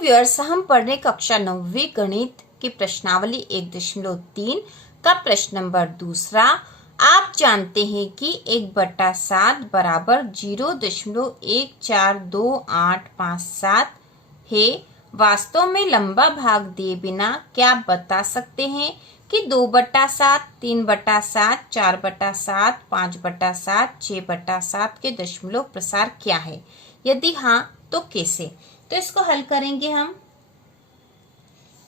Viewers, हम पढ़ रहे कक्षा 9वीं गणित की प्रश्नावली 1.3 का प्रश्न नंबर दूसरा। आप जानते हैं कि 1/7 बराबर 0.142857 है। वास्तव में लंबा भाग दिए बिना क्या आप बता सकते हैं कि 2/7, 3/7, 4/7, 5/7, 6/7 के दशमलव प्रसार क्या है? यदि हाँ तो कैसे? तो इसको हल करेंगे हम।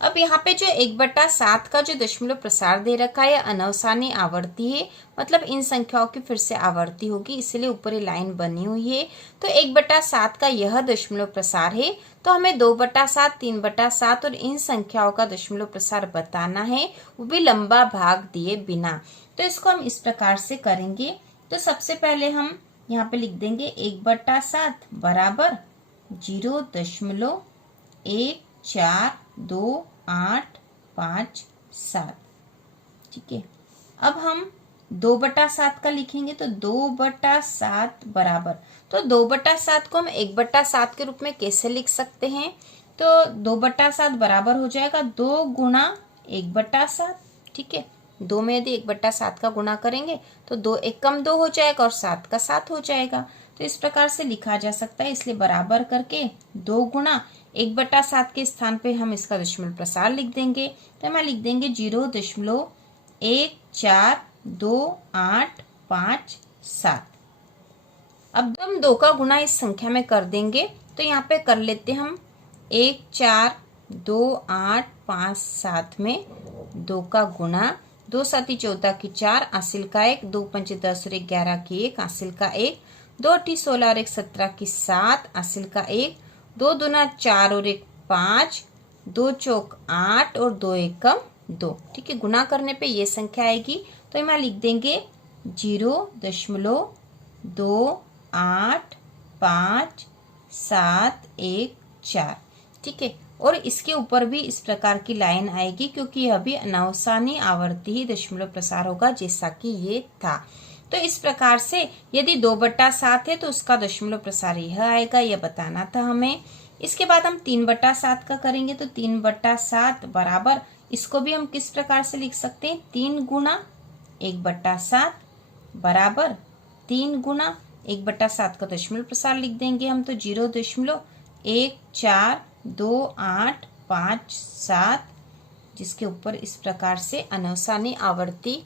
अब यहाँ पे जो 1/7 का जो दशमलव प्रसार दे रखा है अनवसानी आवर्ती है, मतलब इन संख्याओं की फिर से आवर्ती होगी, इसलिए ऊपर लाइन बनी हुई है। तो 1/7 का यह दशमलव प्रसार है, तो हमें 2/7, 3/7 और इन संख्याओं का दशमलव प्रसार बताना है, वो भी लंबा भाग दिए बिना। तो इसको हम इस प्रकार से करेंगे। तो सबसे पहले हम यहाँ पे लिख देंगे 1/7 बराबर 0.142857। ठीक है। अब हम 2/7 का लिखेंगे, तो 2/7 बराबर, तो 2/7 को हम 1/7 के रूप में कैसे लिख सकते हैं? तो 2/7 बराबर हो जाएगा 2 गुणा 1/7। ठीक है, 2 में यदि 1/7 का गुणा करेंगे तो 2 एक कम 2 हो जाएगा और 7 का 7 हो जाएगा। तो इस प्रकार से लिखा जा सकता है, इसलिए बराबर करके 2 गुणा 1/7 के स्थान पे हम इसका दशमलव प्रसार लिख देंगे। तो हम लिख देंगे 0.142857। अब हम 2 का गुणा इस संख्या में कर देंगे, तो यहाँ पे कर लेते हम 1428557 में 2 का गुणा, 2 7 14 की 4 हासिल का 1, 2 5 10 और 1 11 की 1 हासिल का 1, 2 8 16 और 1 17 की 7 हासिल का 1, 2 दूना 4 और 1 5, 2 चौक 8 और 2 एकम 2। ठीक है, गुणा करने पे ये संख्या आएगी, तो यहाँ लिख देंगे 0.285714। ठीक है, और इसके ऊपर भी इस प्रकार की लाइन आएगी, क्योंकि यह भी अनवसानी आवर्ती ही दशमलव प्रसार होगा जैसा कि ये था। तो इस प्रकार से यदि 2/7 है तो उसका दशमलव प्रसार यह आएगा, यह बताना था हमें। इसके बाद हम 3/7 का करेंगे, तो 3/7 बराबर, इसको भी हम किस प्रकार से लिख सकते हैं? 3 गुणा 1/7 बराबर 3 गुणा 1/7 का दशमलव प्रसार लिख देंगे हम, तो 0.142857, जिसके ऊपर इस प्रकार से अनवसानी आवर्ती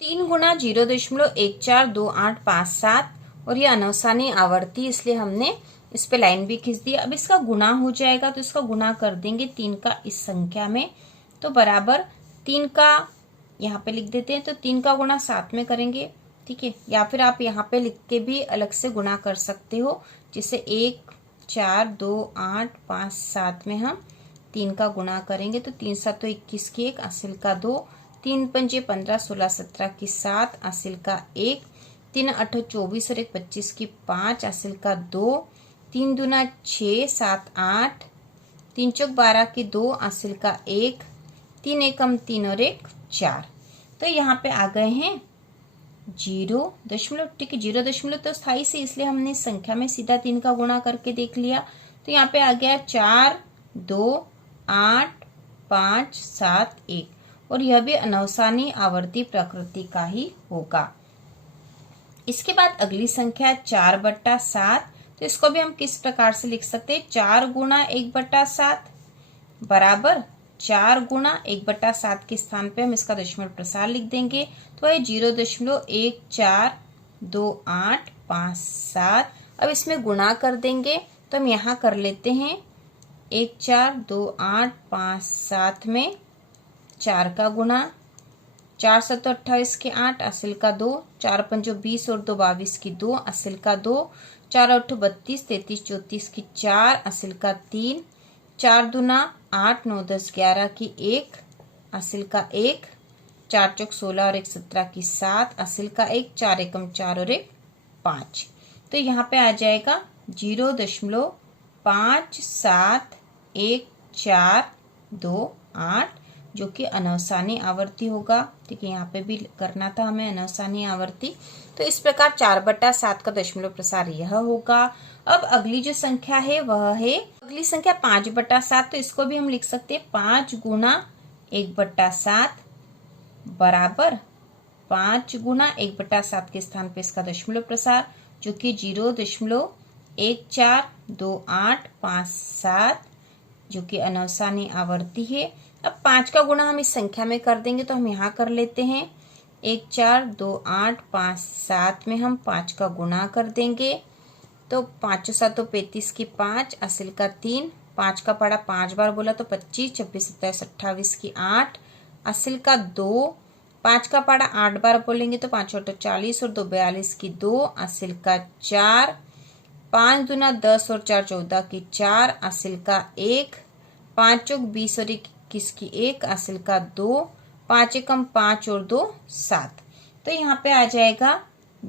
3 गुणा 0.142857, और ये अनवसानी आवर्ती, इसलिए हमने इस पे लाइन भी खींच दी। अब इसका गुणा हो जाएगा, तो इसका गुणा कर देंगे 3 का इस संख्या में, तो बराबर 3 का यहाँ पे लिख देते हैं, तो 3 का गुणा 7 में करेंगे। ठीक है, या फिर आप यहाँ पे लिख के भी अलग से गुणा कर सकते हो, जिसे 1 4 2 8 5 7 में हम 3 का गुणा करेंगे, तो 3 7 21 की 1 हासिल का 2, 3 5 15 16 17 की 7 हासिल का 1, 3 8 24 और 1 25 की 5 हासिल का 2, 3 दूना 6 7 8, 3 चौक 12 की 2 हासिल का 1, 3 एकम 3 और 1 4। तो यहाँ पे आ गए हैं 0 ठीक है, 0 तो स्थाई से, इसलिए हमने इस संख्या में सीधा 3 का गुणा करके देख लिया। तो यहाँ पे आ गया 4 2 8 5 7 1, और यह भी अनवसानी आवर्ती प्रकृति का ही होगा। इसके बाद अगली संख्या 4/7, तो इसको भी हम किस प्रकार से लिख सकते हैं? 4 गुणा 1/7 बराबर 4 गुणा 1/7 के स्थान पे हम इसका दशमलव प्रसार लिख देंगे, तो है 0.142857। अब इसमें गुणा कर देंगे, तो हम यहाँ कर लेते हैं 1428557 में 4 का गुणा, 4 7 28 के 8 हासिल का 2, 4 5 20 और 2 22 की 2 हासिल का 2, 4 8 32 33 34 की 4 हासिल का 3, 4 दूना 8 9 10 11 की 1 हासिल का 1, 4 चौक 16 और 1 17 की 7 हासिल का 1, 4 एकम 4 और 1 5। तो यहाँ पे आ जाएगा 0.571428, जो कि अनवसानी आवर्ती होगा। ठीक है, यहाँ पे भी करना था हमें अनवसानी आवर्ती। तो इस प्रकार 4/7 का दशमलव प्रसार यह होगा। अब अगली जो संख्या है वह है अगली संख्या 5/7। तो इसको भी हम लिख सकते हैं 5 गुना 1/7 बराबर 5 गुना 1/7 के स्थान पे इसका दशमलव प्रसार, जो कि 0.142857, जो कि अनवसानी आवर्ती है। अब 5 का गुणा हम इस संख्या में कर देंगे, तो हम यहाँ कर लेते हैं 142857 में हम 5 का गुणा कर देंगे। तो 5 7 35 की 5 असिल का 3, 5 का पड़ा 5 बार बोला तो 25, 26 27 28 की 8 असिल का 2, 5 का पड़ा 8 बार बोलेंगे तो 5 8 40 और 2 42 की 2 असिल का 4, 5 दूना 10 और 4 14 की 4 असिल का 1, 5 चौक 20 और 21 की 1 असिल का 2, 5 एकम 5 और 2 7। तो यहाँ पे आ जाएगा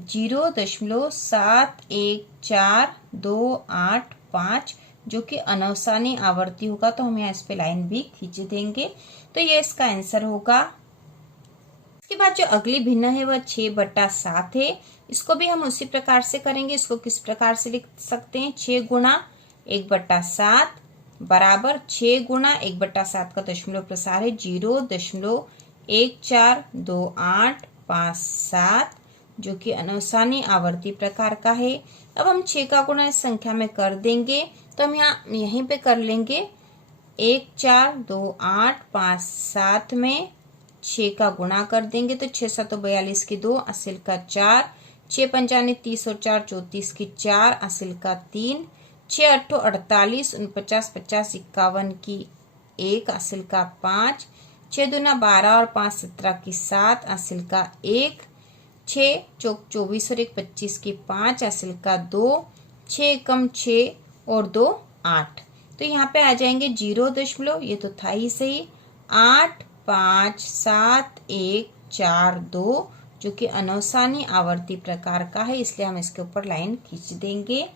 0.71428 जो कि अनवसानी आवर्ती होगा। तो हम यहाँ इस पे लाइन भी खींच देंगे। तो ये इसका आंसर होगा। इसके बाद जो अगली भिन्न है वह 6/7 है। इसको भी हम उसी प्रकार से करेंगे। इसको किस प्रकार से लिख सकते हैं, 6 गुना 1/7 बराबर 6 गुना 1/7 का दशमलव प्रसार है 0.142857, जो कि अनवसानी आवर्ती प्रकार का है। अब हम 6 का गुणा इस संख्या में कर देंगे, तो हम यहाँ यहीं पे कर लेंगे 142857 में 6 का गुणा कर देंगे तो 6 7 42 की 2 असिल का 4, 6 पंचाने 30 और 4 34 की 4 असिल का 3, 6 8 48 49 50 51 की 1 असिल का 5, 6 दूना 12 और 5 17 की 7 असिल का 1, 6 चौक 24 और 1 25 की 5 असिल का 2, 6 एकम 6 और 2 8। तो यहाँ पे आ जाएंगे 0. ये तो था ही सही 8 5 7 1 4 2, जो कि अनवसानी आवर्ती प्रकार का है, इसलिए हम इसके ऊपर लाइन खींच देंगे।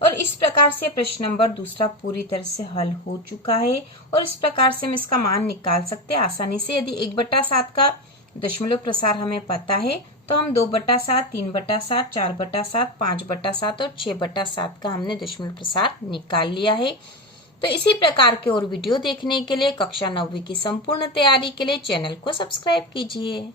और इस प्रकार से प्रश्न नंबर दूसरा पूरी तरह से हल हो चुका है। और इस प्रकार से हम इसका मान निकाल सकते हैं आसानी से। यदि 1/7 का दशमलव प्रसार हमें पता है तो हम 2/7 3/7 4/7 5/7 और 6/7 का हमने दशमलव प्रसार निकाल लिया है। तो इसी प्रकार के और वीडियो देखने के लिए कक्षा 9वीं की संपूर्ण तैयारी के लिए चैनल को सब्सक्राइब कीजिए।